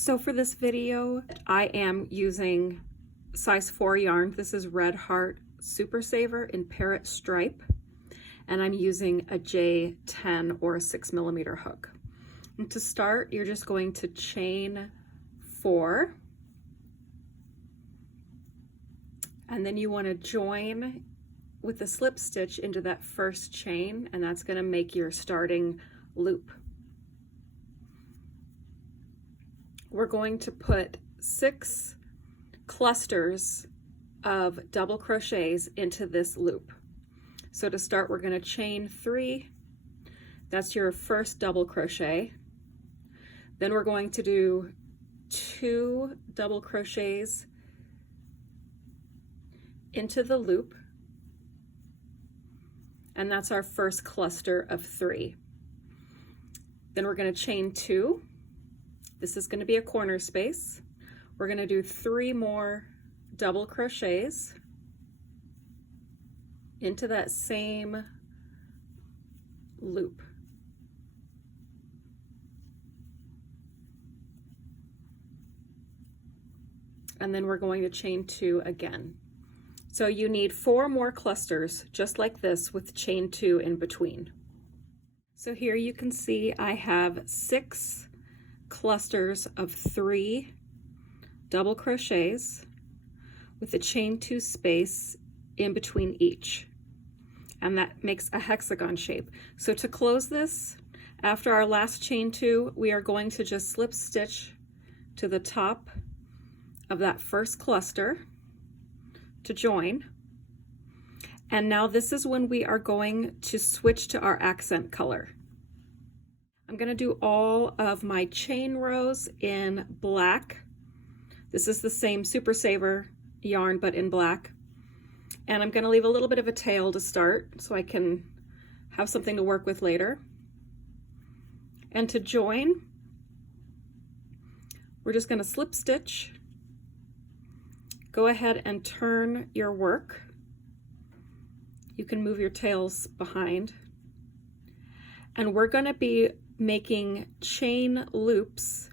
So for this video, I am using size 4 yarn. This is Red Heart Super Saver in Parrot Stripe, and I'm using a J10 or a 6mm hook. And to start, you're just going to chain 4, and then you want to join with a slip stitch into that first chain, and that's going to make your starting loop. We're going to put 6 clusters of double crochets into this loop. So to start, we're going to chain 3. That's your first double crochet. Then we're going to do 2 double crochets into the loop, and that's our first cluster of 3. Then we're going to chain 2. This is going to be a corner space. We're going to do 3 more double crochets into that same loop. And then we're going to chain 2 again. So you need 4 more clusters just like this with chain 2 in between. So here you can see I have 6 clusters of 3 double crochets with a chain 2 space in between each, and that makes a hexagon shape. So to close this, after our last chain 2, we are going to just slip stitch to the top of that first cluster to join. And now this is when we are going to switch to our accent color. I'm going to do all of my chain rows in black. This is the same Super Saver yarn, but in black. And I'm going to leave a little bit of a tail to start so I can have something to work with later. And to join, we're just going to slip stitch. Go ahead and turn your work. You can move your tails behind. And we're going to be making chain loops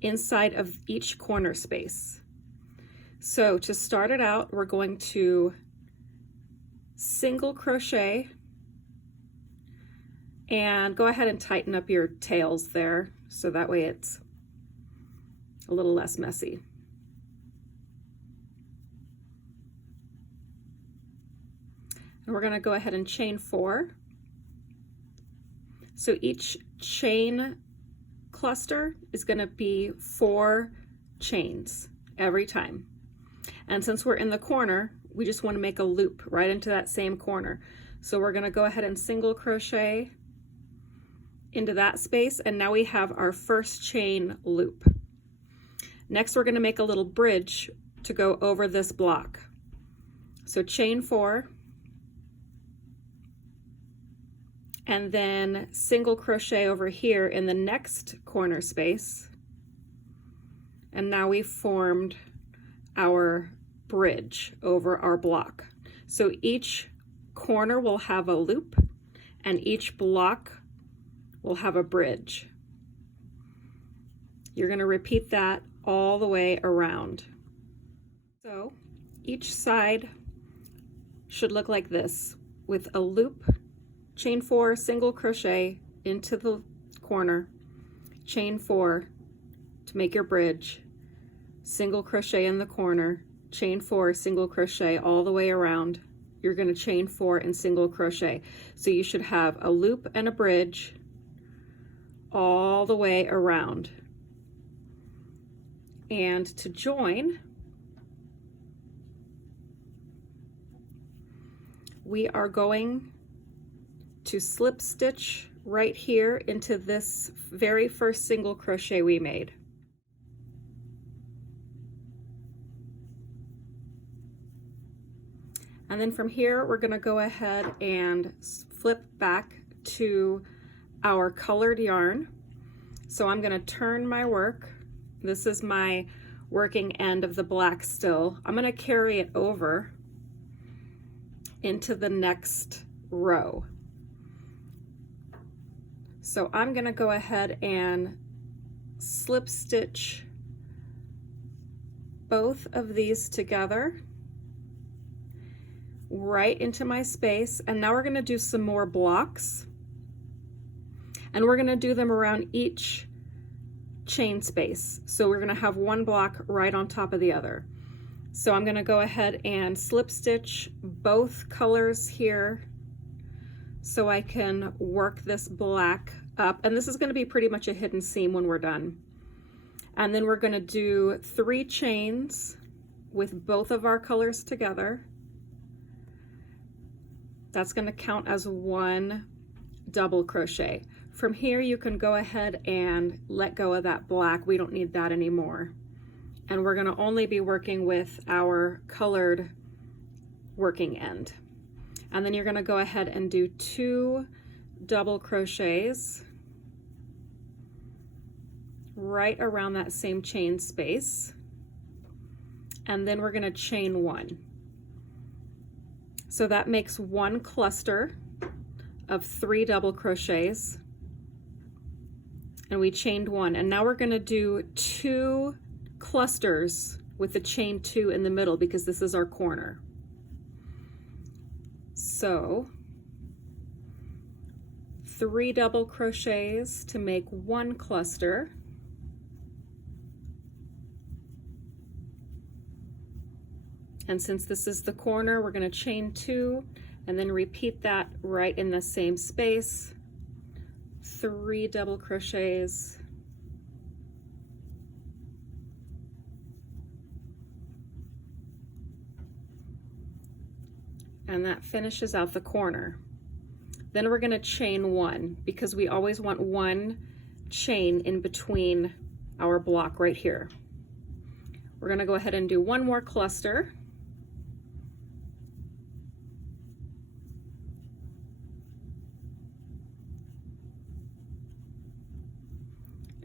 inside of each corner space. So to start it out, we're going to single crochet, and go ahead and tighten up your tails there so that way it's a little less messy. And we're going to go ahead and chain 4. So each chain cluster is going to be 4 chains every time. And since we're in the corner, we just want to make a loop right into that same corner. So we're going to go ahead and single crochet into that space, and now we have our first chain loop. Next, we're going to make a little bridge to go over this block. So chain 4, and then single crochet over here in the next corner space. And now we've formed our bridge over our block. So each corner will have a loop, and each block will have a bridge. You're going to repeat that all the way around. So each side should look like this, with a loop, chain 4, single crochet into the corner, chain 4 to make your bridge, single crochet in the corner, chain 4, single crochet all the way around. You're going to chain 4 and single crochet. So you should have a loop and a bridge all the way around. And to join, we are going to slip stitch right here into this very first single crochet we made. And then from here, we're going to go ahead and flip back to our colored yarn. So I'm going to turn my work. This is my working end of the black still. I'm going to carry it over into the next row. So I'm going to go ahead and slip stitch both of these together right into my space, and now we're going to do some more blocks, and we're going to do them around each chain space. So we're going to have one block right on top of the other. So I'm going to go ahead and slip stitch both colors here so I can work this black up, and this is going to be pretty much a hidden seam when we're done. And then we're going to do 3 chains with both of our colors together. That's going to count as 1 double crochet. From here you can go ahead and let go of that black. We don't need that anymore. And we're going to only be working with our colored working end. And then you're going to go ahead and do 2 double crochets right around that same chain space. And then we're going to chain 1. So that makes 1 cluster of 3 double crochets, and we chained 1. And now we're going to do 2 clusters with the chain 2 in the middle because this is our corner. So 3 double crochets to make 1 cluster. And since this is the corner, we're going to chain 2 and then repeat that right in the same space. 3 double crochets. And that finishes out the corner. Then we're going to chain 1 because we always want 1 chain in between our block right here. We're going to go ahead and do 1 more cluster.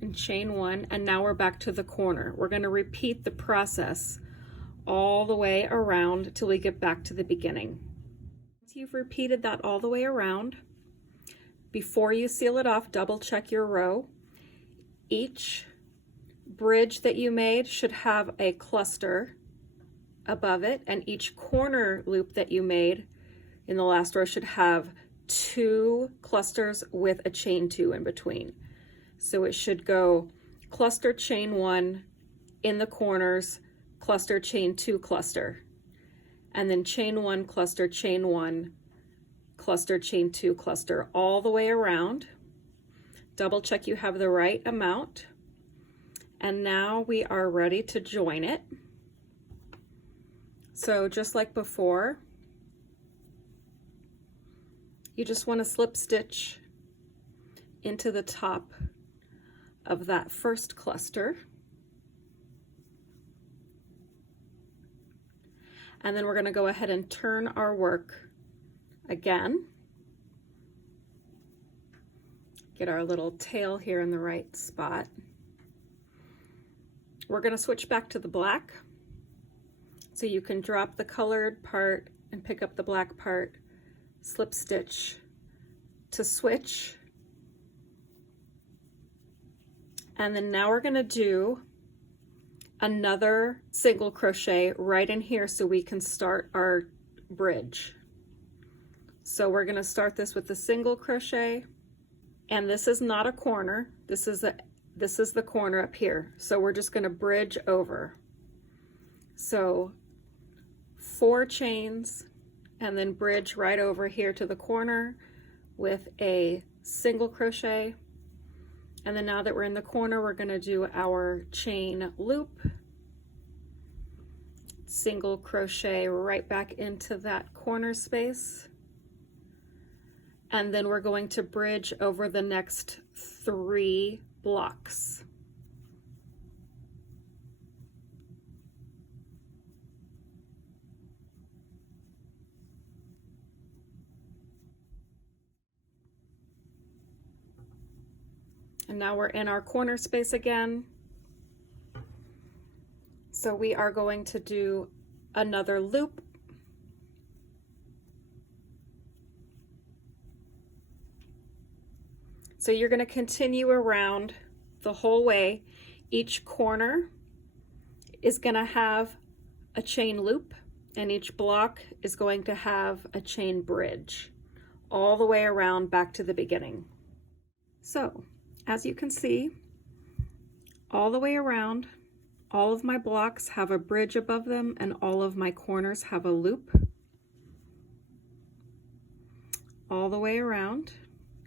And chain 1, and now we're back to the corner. We're going to repeat the process all the way around till we get back to the beginning. Once you've repeated that all the way around, before you seal it off, double check your row. Each bridge that you made should have a cluster above it, and each corner loop that you made in the last row should have 2 clusters with a chain 2 in between. So it should go cluster, chain 1 in the corners, cluster, chain 2, cluster, and then chain 1, cluster, chain 1, cluster, chain 2, cluster, all the way around. Double check you have the right amount. And now we are ready to join it. So just like before, you just want to slip stitch into the top of that first cluster, and then we're going to go ahead and turn our work again, get our little tail here in the right spot. We're going to switch back to the black, so you can drop the colored part and pick up the black part, slip stitch to switch. And then now we're going to do another single crochet right in here so we can start our bridge. So we're going to start this with a single crochet, and this is not a corner, this is the corner up here. So we're just going to bridge over. So 4 chains and then bridge right over here to the corner with a single crochet. And then now that we're in the corner, we're going to do our chain loop, single crochet right back into that corner space, and then we're going to bridge over the next 3 blocks. And now we're in our corner space again. So we are going to do another loop. So you're going to continue around the whole way. Each corner is going to have a chain loop, and each block is going to have a chain bridge all the way around back to the beginning. So as you can see, all the way around, all of my blocks have a bridge above them, and all of my corners have a loop all the way around.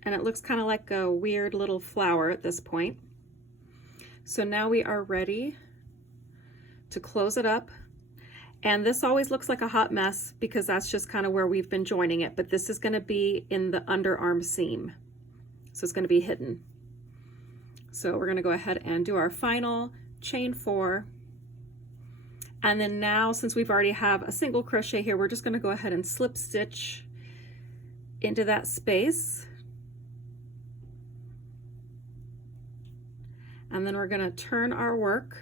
And it looks kind of like a weird little flower at this point. So now we are ready to close it up. And this always looks like a hot mess because that's just kind of where we've been joining it, but this is going to be in the underarm seam. So it's going to be hidden. So we're going to go ahead and do our final chain 4. And then now, since we've already have a single crochet here, we're just going to go ahead and slip stitch into that space. And then we're going to turn our work,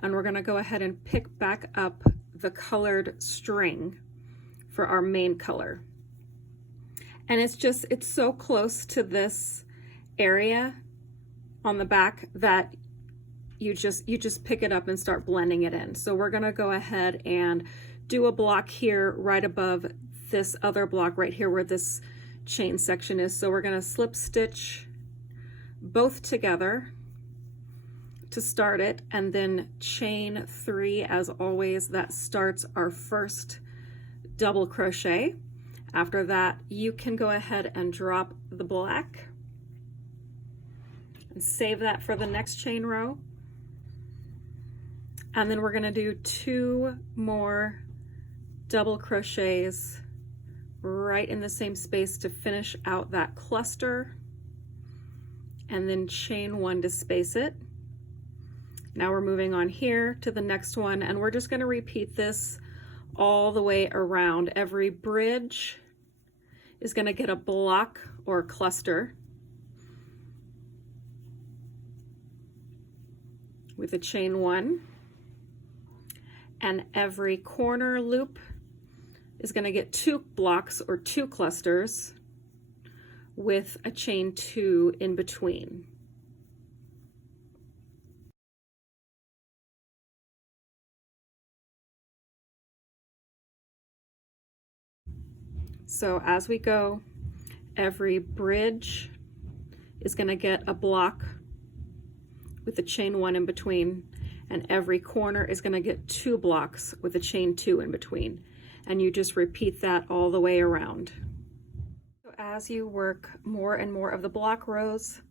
and we're going to go ahead and pick back up the colored string for our main color. And it's so close to this area on the back that you just pick it up and start blending it in. So we're going to go ahead and do a block here right above this other block right here where this chain section is. So we're going to slip stitch both together to start it, and then chain 3 as always. That starts our first double crochet. After that, you can go ahead and drop the black and save that for the next chain row. And then we're going to do 2 more double crochets right in the same space to finish out that cluster, and then chain 1 to space it. Now we're moving on here to the next one, and we're just going to repeat this all the way around. Every bridge is going to get a block or cluster with a chain 1, and every corner loop is going to get 2 blocks or 2 clusters with a chain 2 in between. So as we go, every bridge is going to get a block with a chain 1 in between, and every corner is going to get 2 blocks with a chain 2 in between. And you just repeat that all the way around. So as you work more and more of the block rows,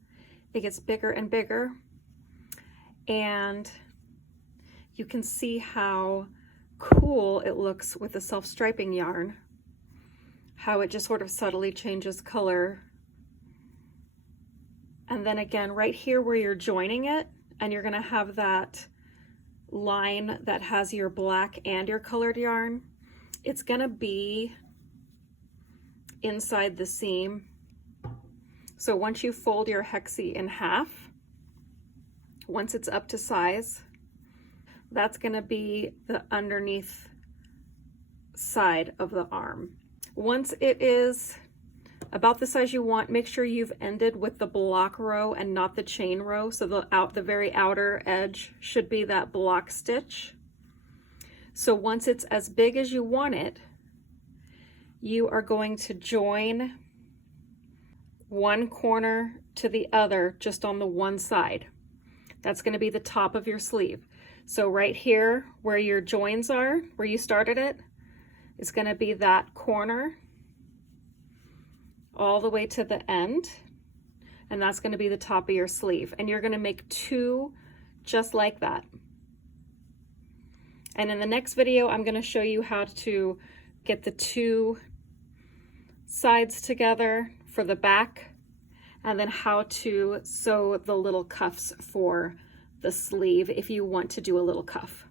it gets bigger and bigger, and you can see how cool it looks with the self-striping yarn, how it just sort of subtly changes color. And then again, right here where you're joining it, and you're going to have that line that has your black and your colored yarn, it's going to be inside the seam. So once you fold your hexi in half, once it's up to size, that's going to be the underneath side of the arm. Once it is about the size you want, make sure you've ended with the block row and not the chain row. So the very outer edge should be that block stitch. So once it's as big as you want it, you are going to join one corner to the other just on the one side. That's going to be the top of your sleeve. So right here where your joins are, where you started it, is going to be that corner all the way to the end, and that's going to be the top of your sleeve. And you're going to make 2 just like that. And in the next video, I'm going to show you how to get the 2 sides together for the back, and then how to sew the little cuffs for the sleeve if you want to do a little cuff.